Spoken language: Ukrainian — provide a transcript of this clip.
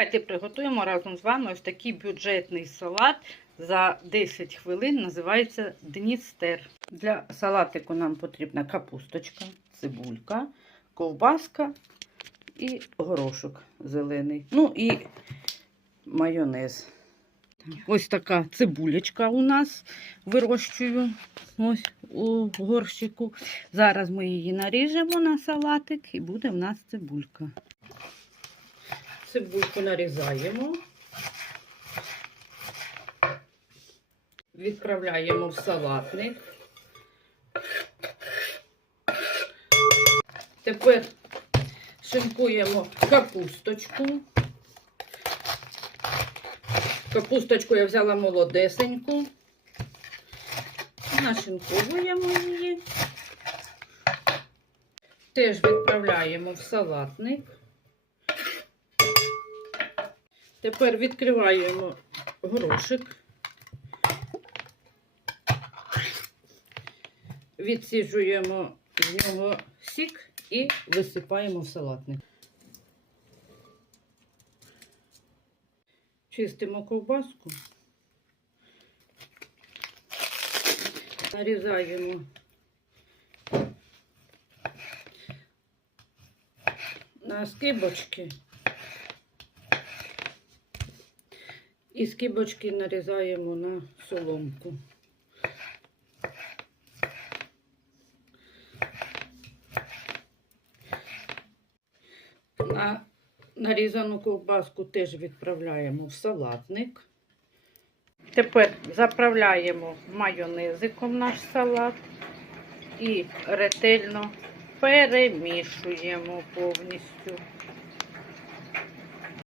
Давайте приготуємо разом з вами ось такий бюджетний салат за 10 хвилин. Називається Дністер. Для салатику нам потрібна капусточка, цибулька, ковбаска і горошок зелений. Ну і майонез. Ось така цибулечка у нас вирощую ось у горщику. Зараз ми її наріжемо на салатик і буде в нас цибулька. Цибульку нарізаємо. Відправляємо в салатник. Тепер шинкуємо капусточку. Капусточку я взяла молодесеньку. Нашинковуємо її. Теж відправляємо в салатник. Тепер відкриваємо горошик. Відсіджуємо з нього сік і висипаємо в салатник. Чистимо ковбаску. Нарізаємо на скибочки. І скибочки нарізаємо на соломку. На нарізану ковбаску теж відправляємо в салатник. Тепер заправляємо майонезиком наш салат і ретельно перемішуємо повністю.